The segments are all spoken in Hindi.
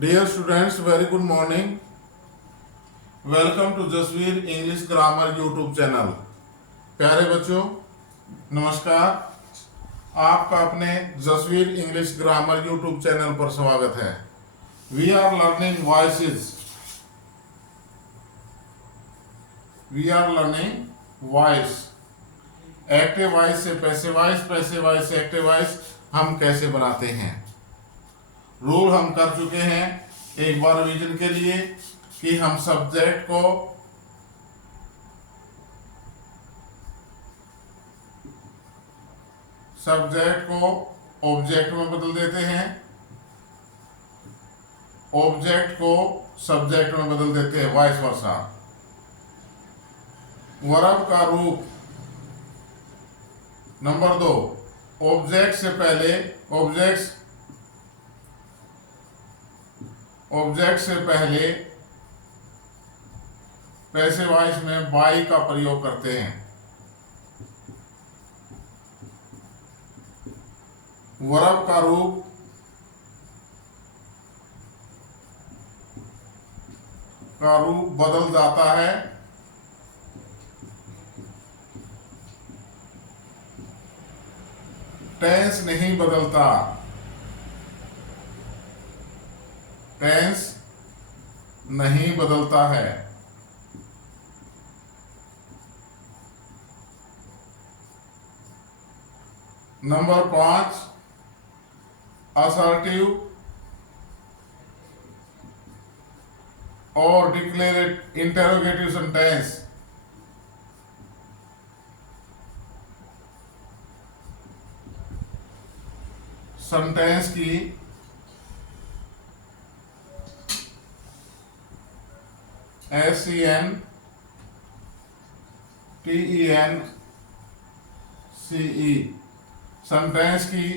Dear students, very good morning. Welcome to Jasveer English grammar YouTube channel. प्यारे बच्चों, नमस्कार। आपका अपने Jasveer English grammar YouTube channel पर स्वागत है। We are learning voices. We are learning voice. Active voice से पैसिव वॉइस, पैसिव वॉइस से एक्टिव वॉइस हम कैसे बनाते हैं। रूल हम कर चुके हैं एक बार रिवीजन के लिए कि हम सब्जेक्ट को ऑब्जेक्ट में बदल देते हैं, ऑब्जेक्ट को सब्जेक्ट में बदल देते हैं, वाइस वर्सा। वर्ब का रूप नंबर 2, ऑब्जेक्ट से पहले पैसिव वॉइस में बाई का प्रयोग करते हैं। वर्ब का रूप बदल जाता है टेंस नहीं बदलता। टेंस नहीं बदलता है। नंबर 5, असर्टिव और डिक्लेरेट इंटेरोगेटिव सेंटेंस। सेंटेंस की SENTENCE सेंटेंस की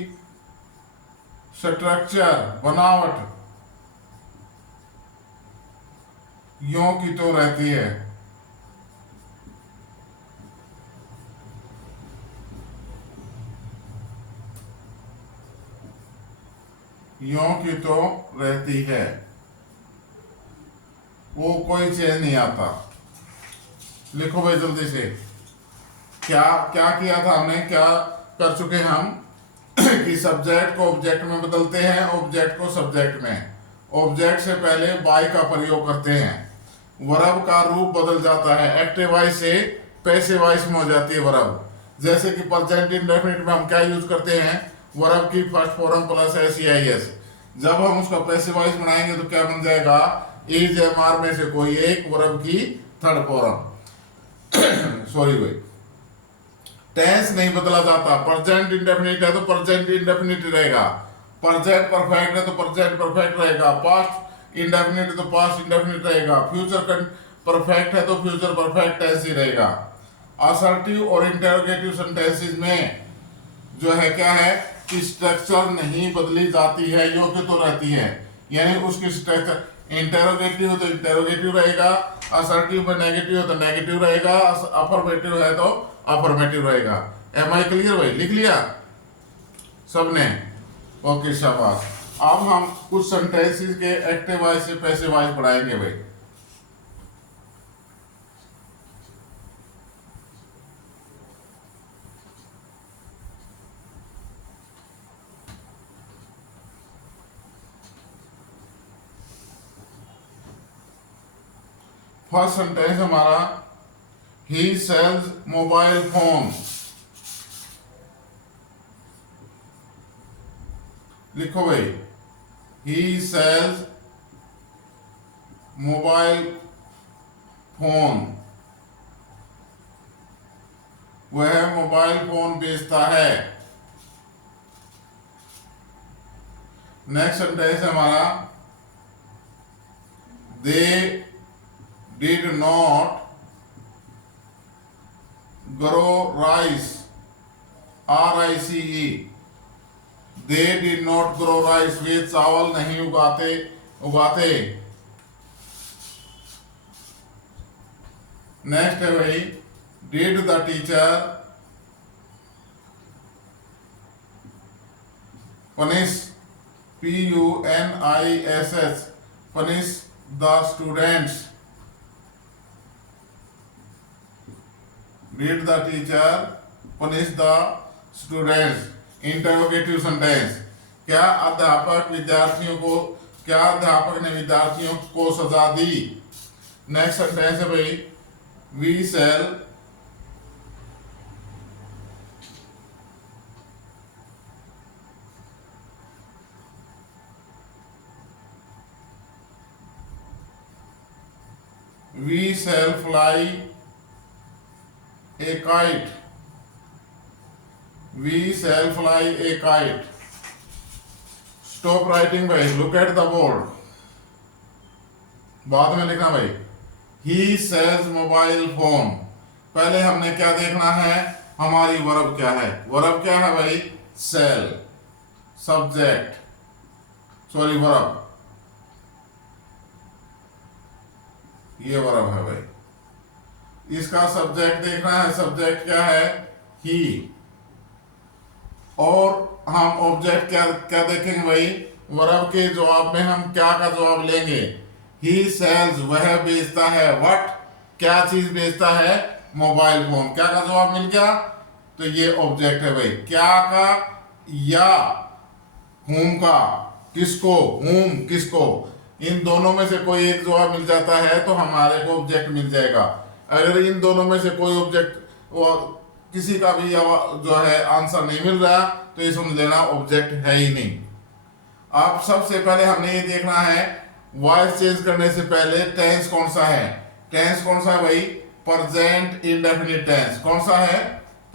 स्ट्रक्चर, बनावट यों की तो रहती है। यों की तो रहती है, वो कोई चेंज नहीं आता। लिखो भाई जल्दी से। क्या क्या किया था हमने, क्या कर चुके हम कि सब्जेक्ट को ऑब्जेक्ट में बदलते हैं, ऑब्जेक्ट को सब्जेक्ट में। ऑब्जेक्ट से पहले बाई का प्रयोग करते हैं। वर्ब का रूप बदल जाता है, एक्टिव वॉइस से पैसिव वॉइस में हो जाती है वर्ब। जैसे कि प्रेजेंट इंडेफिनिट में हम क्या यूज करते हैं, वर्ब की फर्स्ट फॉर्म प्लस SEIS। जब हम उसका पैसिव वॉइस बनाएंगे तो क्या बन जाएगा, इज एम आर में से कोई एक वर्ब की थर्ड फॉर्म। सॉरी भाई, टेंस नहीं बदला जाता। प्रेजेंट इंडेफिनिट है तो प्रेजेंट इंडेफिनिट रहेगा, प्रेजेंट परफेक्ट है तो प्रेजेंट परफेक्ट रहेगा, पास्ट इंडेफिनिट है तो पास्ट इंडेफिनिट रहेगा, फ्यूचर परफेक्ट है तो फ्यूचर परफेक्ट टेंस ही रहेगा। असर्टिव और इंटेरोगेटिव सेंटेंसेस में जो है क्या है कि स्ट्रक्चर नहीं बदली जाती है, योग्य तो रहती है। यानी उसकी स्ट्रक्चर इंटेरोगेटिव हो तो इंटेरोगेटिव रहेगा, असर्टिव में नेगेटिव हो तो नेगेटिव रहेगा, अफर्मेटिव है तो अफर्मेटिव रहेगा। एम आई क्लियर भाई? लिख लिया सबने? ओके शाबाश। अब हम कुछ सेंटेंसेस के एक्टिव वॉइस से पैसिव वॉइस पढ़ाएंगे भाई। फर्स्ट सेंटेंस हमारा, ही सेल्स मोबाइल फोन। लिखो भाई, ही सेल्स मोबाइल फोन। वह मोबाइल फोन बेचता है। नेक्स्ट सेंटेंस है हमारा, they did not grow rice, RICE। They did not grow rice, वे चावल नहीं उगाते। नेक्स्ट है भाई, did the teacher punish PUNISH, punish the students. Did the teacher punish the students? Interrogative sentence, क्या अध्यापक ने विद्यार्थियों को सजा दी? नेक्स्ट सेंटेंस है भाई, we shall fly a kite. We shall fly a kite. Stop writing भाई, look at the board. बाद में लिखना भाई. He sells mobile phone. पहले हमने क्या देखना है, हमारी वर्ब क्या है. वर्ब क्या है भाई? sell. सब्जेक्ट, सॉरी वर्ब, ये वर्ब है भाई. इसका सब्जेक्ट देखना है. सब्जेक्ट क्या है? ही. और हम ऑब्जेक्ट क्या देखेंगे भाई? वर्ब के जवाब में हम क्या का जवाब लेंगे? ही सेल्स, वह बेचता है. व्हाट, क्या चीज बेचता है? Mobile phone. क्या का जवाब मिल गया? तो ये ऑब्जेक्ट है भाई. क्या का या हुम का? किसको? हुम, किसको? इन दोनों में से कोई एक जवाब मिल जाता है तो हमारे को ऑब्जेक्ट मिल जाएगा. अगर इन दोनों में से कोई ऑब्जेक्ट किसी का भी जो है आंसर नहीं मिल रहा तो ये समझ लेना ऑब्जेक्ट है ही नहीं. अब सबसे पहले हमने ये देखना है वॉइस चेंज करने से पहले टेंस कौन सा है. टेंस कौन सा है भाई? Present indefinite tense. कौन सा है?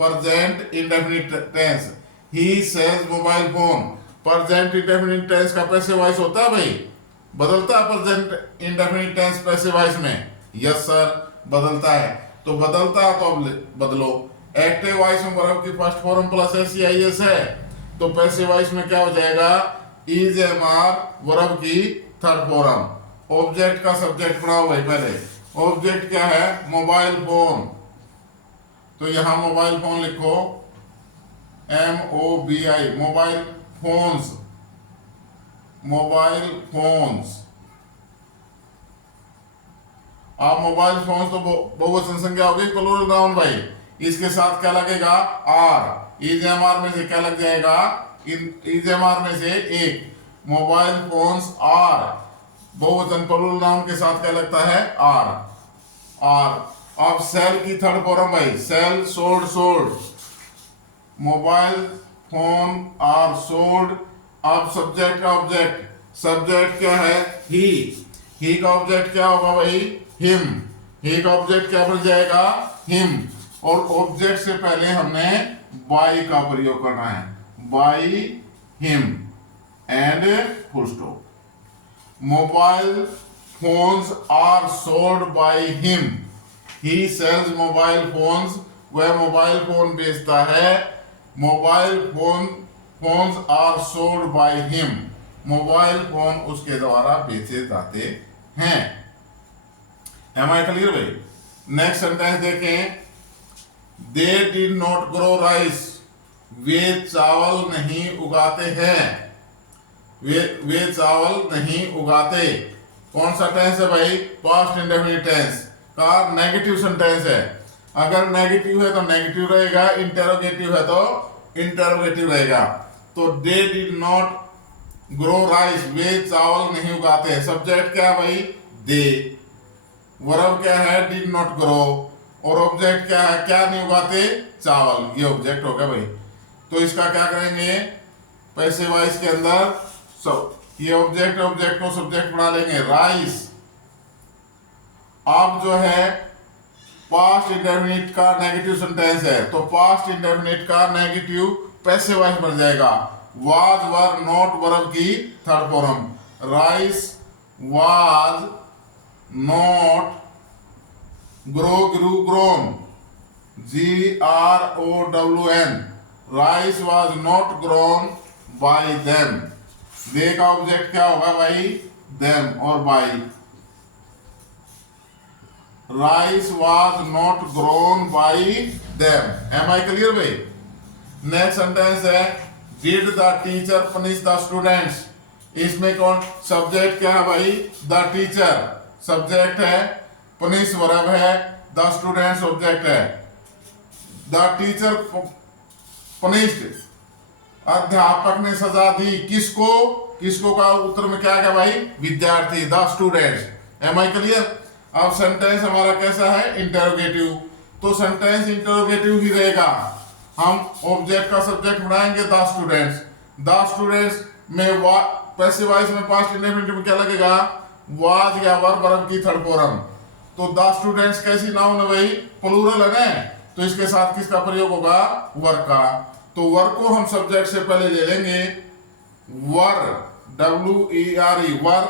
Present indefinite tense. He sells mobile phone. Present indefinite tense का पैसिव वॉइस होता है भाई? बदलता है present indefinite tense passive voice में? यस सर, बदलता है. तो बदलता है तो अब बदलो. एक्टिव वॉइस में वर्ब की फर्स्ट फॉर्म प्लस एस है, तो पैसिव वॉइस में क्या हो जाएगा? इज एम आर वर्ब की थर्ड फॉर्म. ऑब्जेक्ट का सब्जेक्ट बनाओ भाई. पहले ऑब्जेक्ट क्या है? Mobile phone. तो यहां मोबाइल फोन लिखो, MOBI, mobile phones. Mobile phones. आप मोबाइल फोन्स तो बहुवचन संख्या हो गई, प्लूरल नाउन भाई. इसके साथ क्या लगेगा? आर. इज एम आर में से क्या लग जाएगा? इज एम आर में से एक. Mobile phones are. बहुवचन प्लूरल नाउन के साथ क्या लगता है? आर. आर. अब सेल की थर्ड फॉर्म भाई, sell, sold, sold. Mobile phone are sold. अब सब्जेक्ट का ऑब्जेक्ट, सब्जेक्ट क्या है? ही. ही का ऑब्जेक्ट क्या होगा भाई? हिम. ही का ऑब्जेक्ट क्या बन जाएगा? हिम. और ऑब्जेक्ट से पहले हमने बाई का प्रयोग करना है. By him and full stop. Mobile phones are sold by him. He sells mobile phones. वह मोबाइल फोन बेचता है. Mobile phones are sold by him. Mobile phone उसके द्वारा बेचे जाते हैं. एम आई क्लियर भाई? नेक्स्ट सेंटेंस देखें. They did not grow rice. वे चावल नहीं उगाते हैं. वे चावल नहीं उगाते. कौन सा टेंस है भाई? पास्ट इंडेफिनिट टेंस का नेगेटिव सेंटेंस है. अगर नेगेटिव है तो नेगेटिव रहेगा, इंटरोगेटिव है तो इंटरोगेटिव रहेगा. तो they did not grow rice, वे चावल नहीं उगाते. सब्जेक्ट क्या है भाई? दे. वर्ब क्या है? Did not grow. और ऑब्जेक्ट क्या है? क्या नहीं उगाते? चावल. ये ऑब्जेक्ट होगा भाई. तो इसका क्या करेंगे? पैसिव वॉइस के अंदर ये ऑब्जेक्ट को सब्जेक्ट बना लेंगे. राइस. अब जो है पास्ट इंडेफिनिट का नेगेटिव सेंटेंस है, तो पास्ट इंडेफिनिट का नेगेटिव पैसिव वॉइस बन जाएगा. वाज, वर, नॉट वर्ब की third form. Rice was not grow, grew, grown. GROWN. Rice was not grown by them. They का ऑब्जेक्ट क्या होगा भाई? देम और by. Rice was not grown by them. Am I clear भाई? नेक्स्ट सेंटेंस है did the teacher punish the students. इसमें कौन सब्जेक्ट क्या है भाई? द टीचर सब्जेक्ट है, पनिश वर्ब है, द स्टूडेंट्स ऑब्जेक्ट है। द टीचर पनिश्ड, अध्यापक ने सजा दी। किसको? किसको का उत्तर में क्या है भाई? विद्यार्थी, the students. Am I clear? अब सेंटेंस हमारा कैसा है? इंटेरोगेटिव। तो सेंटेंस इंटेरोगेटिव ही रहेगा। हम ऑब्जेक्ट का सब्जेक्ट बनाएंगे द स्टूडेंट्स। द स्टूडेंट्स में पैसिव वॉइस में पास्ट इंडेफिनिट में क्या लगेगा? वाज या वर, वर्ब की थर्ड फॉर्म। तो द स्टूडेंट्स कैसी नाउन है भाई? प्लूरल है ना, तो इसके साथ किसका प्रयोग होगा? वर का। तो वर को हम सब्जेक्ट से पहले ले लेंगे were, WERE, were.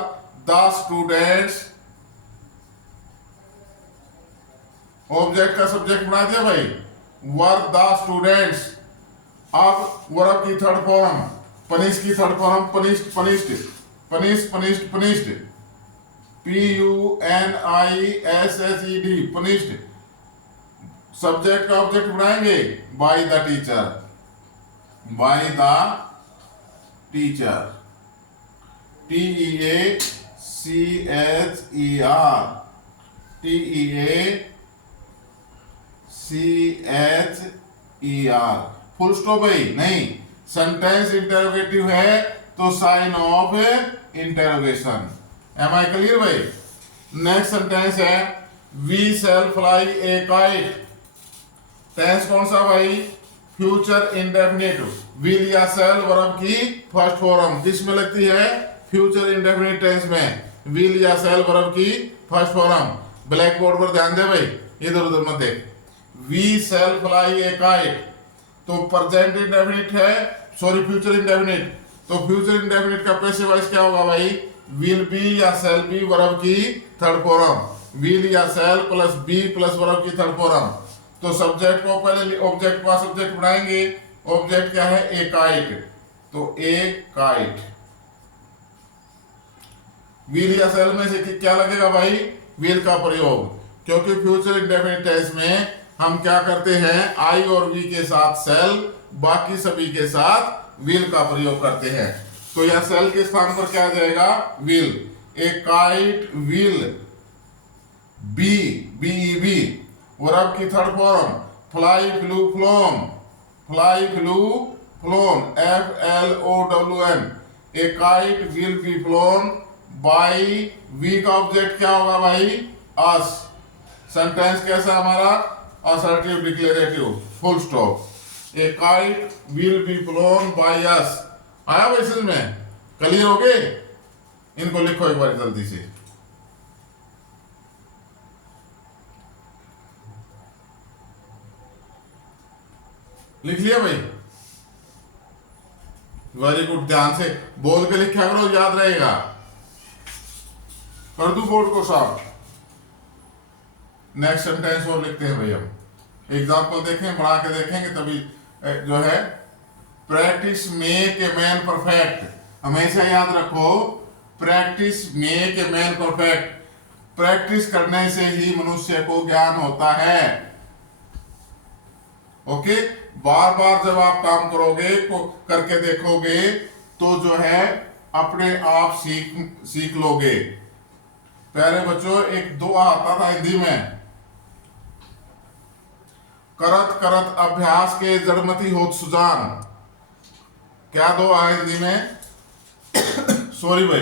The students object का सब्जेक्ट बना दिया भाई, वर द स्टूडेंट्स। अब वर्ब की थर्ड फॉर्म, पनिश की third form, punished, punished, punish, punished, punished, PUNISHED, punished. Subject का ऑब्जेक्ट बनाएंगे by the teacher, by the teacher, TEACHER, TEACHER, full stop भाई नहीं। सेंटेंस इंटरोगेटिव है तो sign of interrogation. Am I clear भाई? नेक्स्ट सेंटेंस है we shall fly a kite. Tense कौन सा भाई? Future indefinite. विल या शैल वर्ब की फर्स्ट फॉर्म किस में लगती है? फ्यूचर इंडेफिनिट टेंस में विल या शैल वर्ब की फर्स्ट फॉर्म। ब्लैक बोर्ड पर ध्यान दे भाई, इधर उधर मत देख। We shall fly a kite तो प्रेजेंट इंडेफिनिट है, सॉरी फ्यूचर इंडेफिनिट। तो फ्यूचर इंडेफिनिट का पैसिव वॉइस क्या होगा भाई? विल बी या शैल बी वर्ब की थर्ड फॉर्म। विल या शैल प्लस बी प्लस वर्ब की थर्ड फॉर्म। तो सब्जेक्ट को पहले ऑब्जेक्ट का सब्जेक्ट बनाएंगे। ऑब्जेक्ट क्या है? ए काइट, तो ए काइट। विल या शैल में से क्या लगेगा भाई? विल का प्रयोग, क्योंकि फ्यूचर इंडेफिनिट टेंस में हम क्या करते हैं? आई और वी के साथ शैल, बाकी सभी के साथ विल का प्रयोग करते हैं। तो यह शैल के स्थान पर क्या आ जाएगा? Will. A kite will be, BEB, verb की third form. Fly, flew, flown, fly, flew, flown, FLOWN। A kite will be flown by, we का ऑब्जेक्ट क्या होगा भाई? अस। सेंटेंस कैसा हमारा? Assertive declarative, full stop. A kite will be flown by us. आया भाई समझ में? क्लियर हो गए? इनको लिखो एक बार जल्दी से। लिख लिया भाई? Very good. ध्यान से बोल के लिखा करो, याद रहेगा। कर दूं बोर्ड को साफ? नेक्स्ट सेंटेंस और लिखते हैं भाई। हम एग्जाम्पल देखें, बढ़ा के देखेंगे तभी जो है। Practice make a man perfect. हमेशा याद रखो, practice make a man perfect. Practice करने से ही मनुष्य को ज्ञान होता है। ओके, बार बार जब आप काम करोगे, करके देखोगे, तो जो है अपने आप सीख लोगे। प्यारे बच्चों, एक दुआ आता था हिंदी में, करत करत अभ्यास के जड़मती होत सुजान। क्या दुआ है हिंदी में? सॉरी भाई।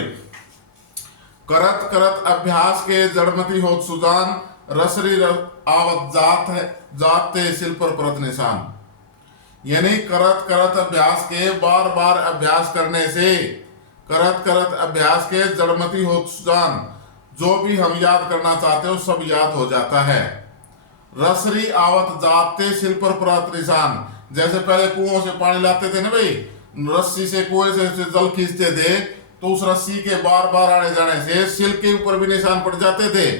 करत करत अभ्यास के जड़मती होत सुजान, रसरी आवत जात है जाते सिल पर परत निशान। यानी करत करत अभ्यास के, बार बार अभ्यास करने से, करत करत अभ्यास के जड़मती होत सुजान, जो भी हम याद करना चाहते हो सब याद हो जाता है। रसरी आवत जाते सिल पर परत निशान। जैसे पहले कुओं से पानी लाते थे ना भाई, रस्सी से कुएं से जल खींचते थे, तो उस रस्सी के बार बार आने जाने से सिल के ऊपर भी निशान पड़ जाते थे।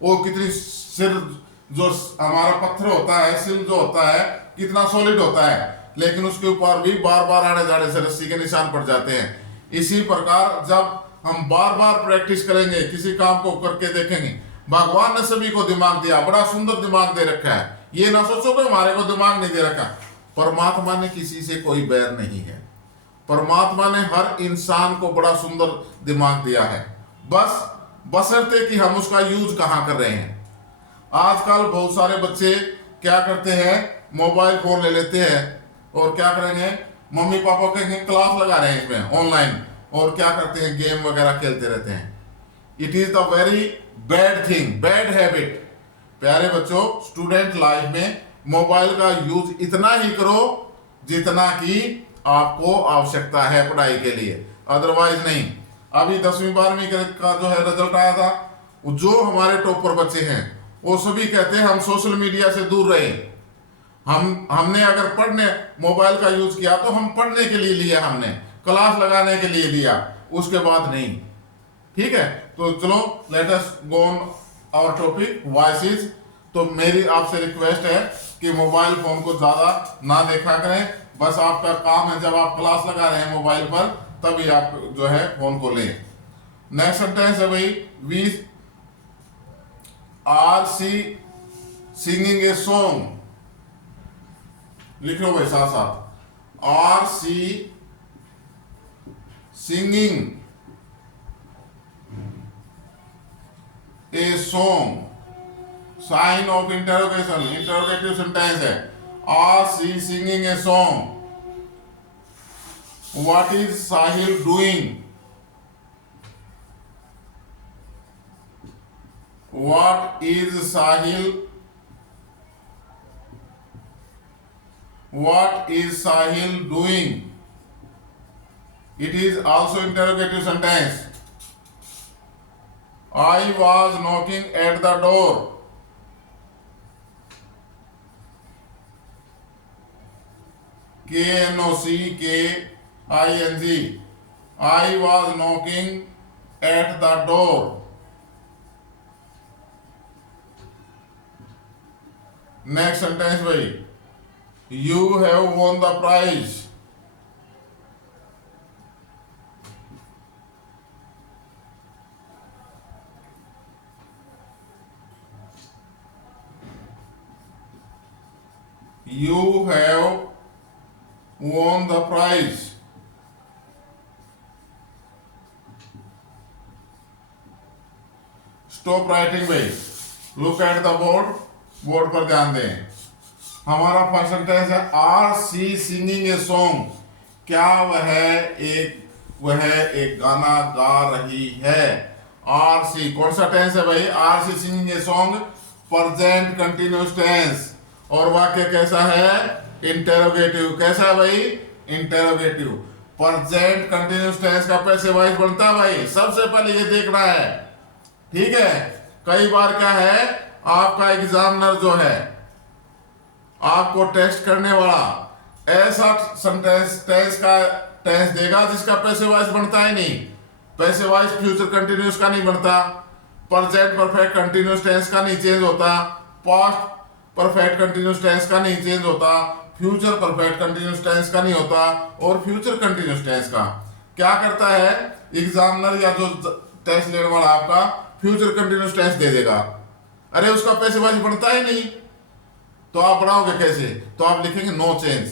वो कितनी सिर जो हमारा पत्थर होता है, सिल जो होता है कितना सॉलिड होता है, लेकिन उसके ऊपर भी बार बार आने जाने से रस्सी के निशान पड़ जाते हैं। इसी प्रकार जब हम बार बार प्रैक्टिस करेंगे, किसी काम को करके देखेंगे। भगवान ने सभी को दिमाग दिया, बड़ा सुंदर दिमाग दे रखा है। ये ना सोचो कि हमारे को दिमाग नहीं दे रखा। परमात्मा ने किसी से कोई बैर नहीं है। परमात्मा ने हर इंसान को बड़ा सुंदर दिमाग दिया है, बस बशर्ते कि हम उसका यूज कहाँ कर रहे हैं। आजकल बहुत सारे बच्चे क्या करते हैं, मोबाइल फोन ले लेते हैं और क्या करेंगे, मम्मी पापा कहेंगे क्लास लगा रहे हैं इसमें ऑनलाइन, और क्या करते हैं, गेम वगैरह खेलते रहते हैं। It is the very bad thing, bad habit. प्यारे बच्चों, स्टूडेंट लाइफ में मोबाइल का यूज इतना ही करो जितना कि आपको आवश्यकता है पढ़ाई के लिए, अदरवाइज नहीं। अभी 10वीं 12वीं का जो है रिजल्ट आया था, जो हमारे टॉपर बच्चे हैं वो सभी कहते हैं हम सोशल मीडिया से दूर रहे। हमने अगर पढ़ने मोबाइल का यूज किया तो हम पढ़ने के लिए लिया, हमने क्लास लगाने के लिए लिया, उसके बाद नहीं। ठीक है, तो चलो let us go on our topic voices. तो मेरी आपसे रिक्वेस्ट है कि मोबाइल फोन को ज्यादा ना देखा करें, बस आपका काम है जब आप क्लास लगा रहे हैं मोबाइल पर तभी आप जो है फोन को लें। नेक्स्ट सेंटेंस है भाई, we are she singing a song. लिख लो भाई साथ साथ, are she singing a song. Sign of interrogation, interrogative sentence है। Are she singing a song. What is Sahil doing? What is Sahil? What is Sahil doing? It is also interrogative sentence. I was knocking at the door. KNOCKING. I was knocking at the door. Next sentence भाई, you have won the prize. You have won the prize. Stop writing भाई, look at the board, board पर ध्यान दें। हमारा फर्स्ट सेंटेंस है are she singing a song. क्या वह एक गाना गा रही है? आर सी कौन सा टेंस है भाई? Are she singing a song, present continuous tense. और वाक्य कैसा है? इंटेरोगेटिव। कैसा है भाई? इंटेरोगेटिव। प्रेजेंट कंटिन्यूअस टेंस का पैसिव वॉइस बनता है भाई, सबसे पहले ये देखना है। ठीक है, कई बार क्या है, आपका एग्जामिनर जो है आपको टेस्ट करने वाला ऐसा टेंस का टेंस देगा जिसका पैसिव वॉइस बनता ही नहीं। पैसिव वॉइस फ्यूचर कंटिन्यूअस का नहीं बनता, प्रेजेंट परफेक्ट कंटिन्यूअस टेंस का नहीं चेंज होता, पास्ट परफेक्ट कंटिन्यूअस टेंस का नहीं चेंज होता, फ्यूचर परफेक्ट कंटिन्यूअस टेंस का नहीं होता, और फ्यूचर कंटिन्यूअस टेंस का क्या करता है एग्जामिनर या जो टेस्ट लेने वाला आपका फ्यूचर कंटिन्यूअस टेंस दे देगा। अरे उसका पैसिव वॉइस बनता ही नहीं, तो आप बढ़ाओगे कैसे? तो आप लिखेंगे नो चेंज।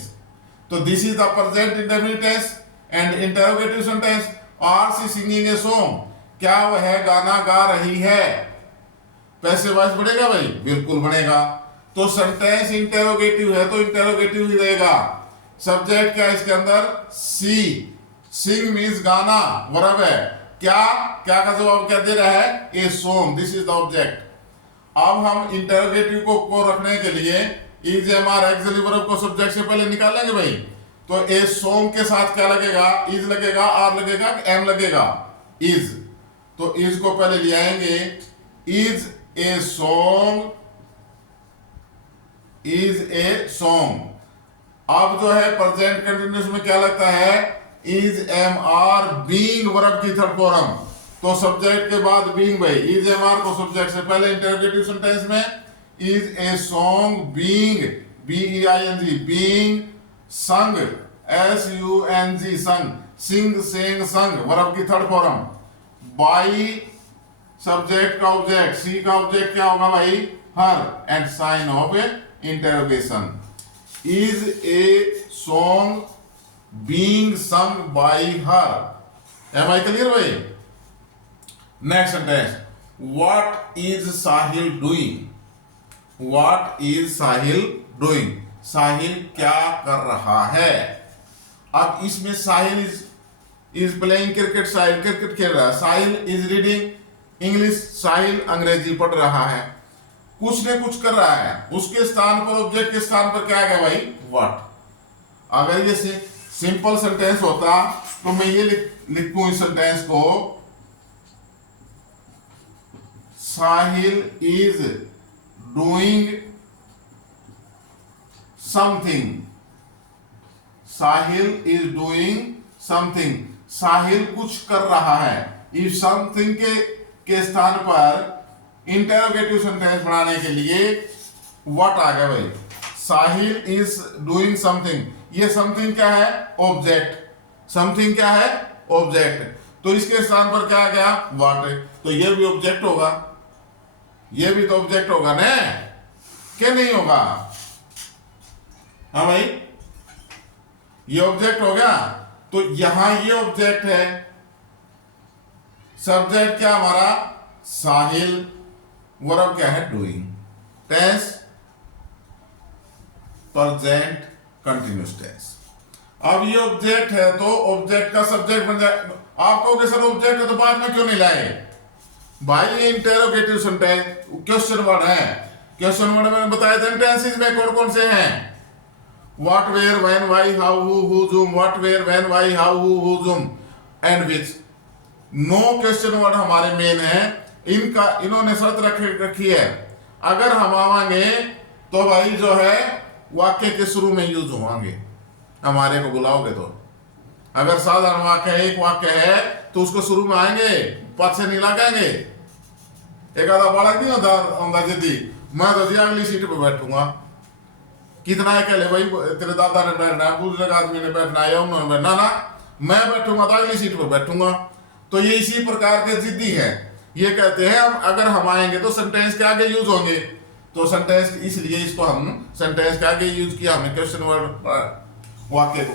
तो this is the present indefinite tense and interrogative sentence. Are she singing a song, क्या वह गाना गा रही है? पैसिव वॉइस बढ़ेगा भाई? बिल्कुल बढ़ेगा। तो सेंटेंस इंटरोगेटिव है तो इंटरोगेटिव ही रहेगा। सब्जेक्ट क्या है इसके अंदर? सी। सिंग मीन्स गाना, वर्ब है। क्या क्या का जवाब क्या दे रहा है? A song, this is the object. अब हम इंटरोगेटिव को रखने के लिए is am are auxiliary verb को सब्जेक्ट से पहले निकालेंगे भाई। तो ए सॉन्ग के साथ क्या लगेगा? इज लगेगा, आर लगेगा, एम लगेगा? इज। तो इज को पहले ले आएंगे, is a song, is a song. अब जो है प्रेजेंट कंटिन्यूअस में क्या लगता है? Is am are being verb की थर्ड फॉर्म। तो सब्जेक्ट के बाद बीइंग भाई, इज एम आर को सब्जेक्ट से पहले इंटरोगेटिव सेंटेंस में is a song being, B E I N G, being sung, SUNG, sung, sing, sang, sung, verb की थर्ड फॉर्म। बाई सब्जेक्ट का ऑब्जेक्ट, सी का ऑब्जेक्ट क्या होगा भाई? हर, and sign of interrogation. Is a song being sung by her. Am I clear भाई? Next sentence, what is Sahil doing? What is Sahil doing? Sahil क्या कर रहा है? अब इसमें Sahil is playing cricket, Sahil cricket खेल रहा है। Sahil is reading English, Sahil अंग्रेजी पढ़ रहा है। कुछ ने कुछ कर रहा है, उसके स्थान पर, ऑब्जेक्ट के स्थान पर क्या आ गया भाई? व्हाट। अगर ये सिंपल सेंटेंस होता तो मैं ये लिखूं इस सेंटेंस को, Sahil is doing something. Sahil is doing something, Sahil कुछ कर रहा है। इफ समथिंग के स्थान पर इंटरोगेटिव सेंटेंस बनाने के लिए व्हाट आ गया भाई? साहिल इज डूइंग समथिंग। ये समथिंग क्या है? ऑब्जेक्ट। समथिंग क्या है? ऑब्जेक्ट। तो इसके स्थान पर क्या आ गया? व्हाट। तो ये भी ऑब्जेक्ट होगा, ये भी तो ऑब्जेक्ट होगा ना, क्या नहीं होगा? हाँ भाई, ये ऑब्जेक्ट हो गया। तो यहां ये ऑब्जेक्ट है, सब्जेक्ट क्या हमारा? साहिल, वर्ब क्या है? Doing. Tense present continuous tense. अब ये ऑब्जेक्ट है तो ऑब्जेक्ट का सब्जेक्ट बन जाए। आप कहोगे सर ऑब्जेक्ट है तो बाद में क्यों नहीं लाए? भाई ये इंटरोगेटिव सेंटेंस क्वेश्चन वर्ड है। क्वेश्चन वर्ड मैंने बताया था टेंसेस में कौन कौन से हैं। What, where, when, why, how, who, whose, whom, what, where, when, why, how, who, whose, whom and which। No question word हमारे मेन है। इनका इन्होंने शर्त रखी है, अगर हम आवांगे तो भाई जो है वाक्य के शुरू में यूज होंगे, हमारे को बुलाओगे तो। अगर साधारण वाक्य है, एक वाक्य है तो उसको शुरू में आएंगे, पाछे नहीं लगाएंगे। एक आधा बालक नहीं होता जिद्दी, मैं तो जी अगली सीट पे बैठूंगा। कितना है कहले भाई तेरे दादा ने बैठना है, बुजुर्ग आदमी ने बैठना है, उन्होंने बैठना ना, मैं बैठूंगा तो अगली सीट पर बैठूंगा। तो ये इसी प्रकार के जिद्दी है। ये कहते हैं अगर हम आएंगे तो सेंटेंस के आगे यूज होंगे। तो सेंटेंस, इसलिए इसको हम सेंटेंस के आगे यूज किया हमने क्वेश्चन वर्ड वाक्य को।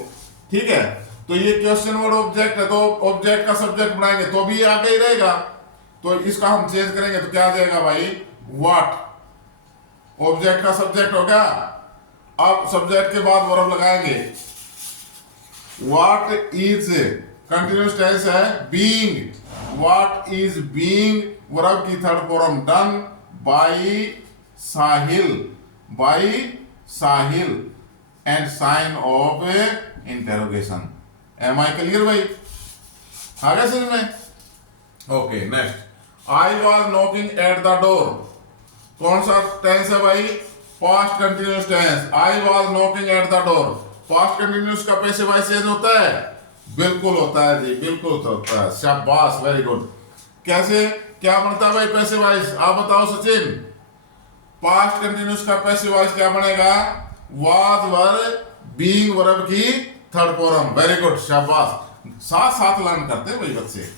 ठीक है, तो ये क्वेश्चन वर्ड ऑब्जेक्ट है, तो ऑब्जेक्ट का सब्जेक्ट बनाएंगे तो भी आगे ही रहेगा। तो इसका हम चेंज करेंगे तो क्या आ जाएगा भाई? व्हाट। ऑब्जेक्ट का सब्जेक्ट हो गया। अब सब्जेक्ट के बाद वर्ब लगाएंगे। व्हाट इज कंटिन्यूअस टेंस है, being. What is being verb की third form done by Sahil, by Sahil and sign of interrogation. Am I clear भाई? आ गया समझ में? Okay next, I was knocking at the door. कौन सा टेंस है भाई? Past continuous tense. I was knocking at the door. Past continuous का पैसिव वॉइस चेंज होता है? बिल्कुल होता है जी, बिल्कुल होता है। शाबाश, वेरी गुड। कैसे, क्या बनता है भाई पैसिव वॉइस? आप बताओ सचिन। पास्ट कंटिन्यूअस का पैसिव वॉइस क्या बनेगा? वाज वर्ब बीइंग वर्ब की थर्ड फॉर्म। वेरी गुड, शाबाश। साथ साथ लर्न करते हैं भाई बच्चे।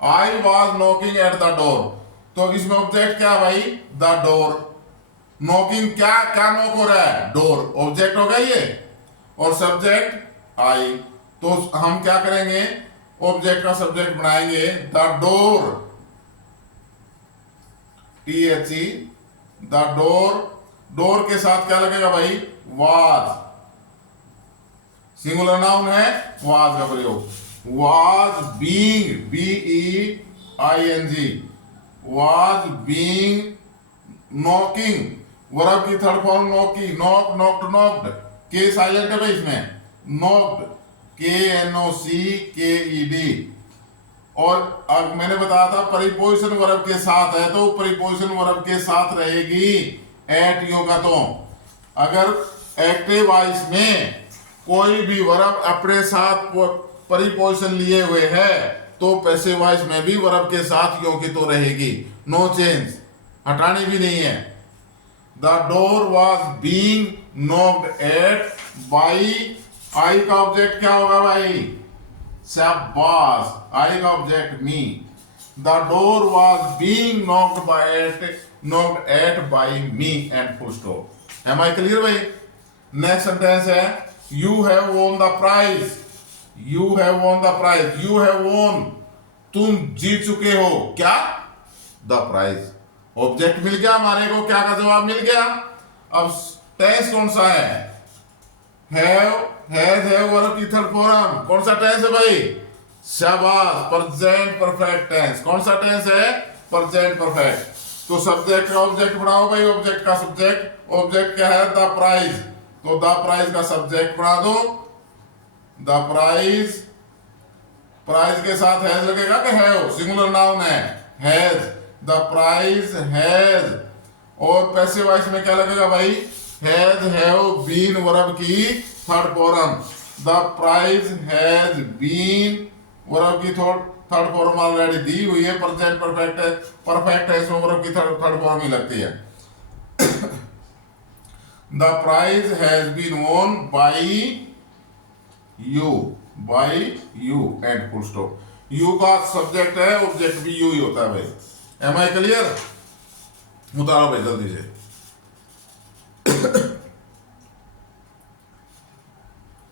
आई was knocking at the door, तो इसमें ऑब्जेक्ट क्या भाई? The door. नॉकिंग क्या क्या नॉक हो रहा है? डोर। ऑब्जेक्ट होगा ये, और सब्जेक्ट आई। तो हम क्या करेंगे? ऑब्जेक्ट का सब्जेक्ट बनाएंगे the door, THE, the door. Door के साथ क्या लगेगा भाई? वाज। सिंगुलर नाउन है, वाज का प्रयोग। Was being, BEING, was being knocking verb की third form knock, knock, knocked, knocked. K silent है भाई इसमें, नॉक्ड, KNOCKED। और अब मैंने बताया था प्रीपोजिशन वर्ब के साथ है तो प्रीपोजिशन वर्ब के साथ रहेगी एट योगा। तो अगर एक्टिव वॉइस में कोई भी वर्ब अपने साथ प्रीपोजिशन लिए हुए है तो पैसिव वॉइस में भी वर्ब के साथ यो की तो रहेगी, नो चेंज, हटानी भी नहीं है। The door was being knocked at by. I का ऑब्जेक्ट क्या होगा भाई? शाबाश, आई का object me. The door was being knocked at by me and full stop. Am I clear भाई? नेक्स्ट सेंटेंस है, you have won the prize. You have won the prize, you have won, तुम जीत चुके हो क्या, द प्राइज। ऑब्जेक्ट मिल गया हमारे को, क्या का जवाब मिल गया। अब टेंस कौन सा है, हैव, हैज, हैव वर्ब की थर्ड फॉर्म, कौन सा टेंस है भाई, शाबाश, प्रेजेंट परफेक्ट टेंस। कौन सा टेंस है, प्रेजेंट परफेक्ट। तो सब्जेक्ट का ऑब्जेक्ट बनाओ भाई, ऑब्जेक्ट का सब्जेक्ट, ऑब्जेक्ट क्या है, द प्राइज, तो द प्राइज का सब्जेक्ट बना दो, द प्राइज, प्राइज के साथ हैज लगेगा कि हैव, सिंगुलर नाउन है, हैज, द प्राइज हैज। और पैसिव वॉइस में क्या लगेगा भाई, हैज, हैव, बीन वर्ब की third form, the prize has been verb की थर्ड फॉर्म ऑलरेडी दी हुई है, प्रेजेंट परफेक्ट है, परफेक्ट है, इसमें वर्ब की थर्ड फॉर्म ही लगती है। The prize has been won by you, by you, and full stop. You का सब्जेक्ट है, ऑब्जेक्ट भी यू ही होता है भाई। एम आई क्लियर, उतारो भाई जल्दी से।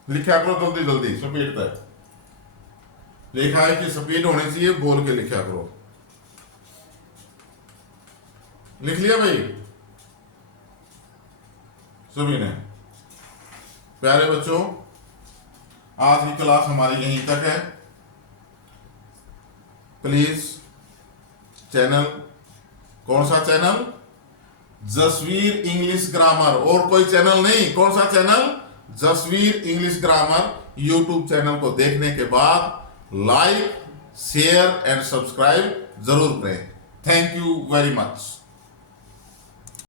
लिखा करो जल्दी जल्दी, स्पीड तक लिखा है कि स्पीड होनी चाहिए, बोल के लिखा करो। लिख लिया भाई सभी ने। प्यारे बच्चों, आज की क्लास हमारी यहीं तक है। प्लीज चैनल, कौन सा चैनल, जसवीर इंग्लिश ग्रामर, और कोई चैनल नहीं, कौन सा channel, Jasvir English grammar. YouTube channel को देखने के बाद लाइक, शेयर एंड सब्सक्राइब जरूर करें। Thank you very much.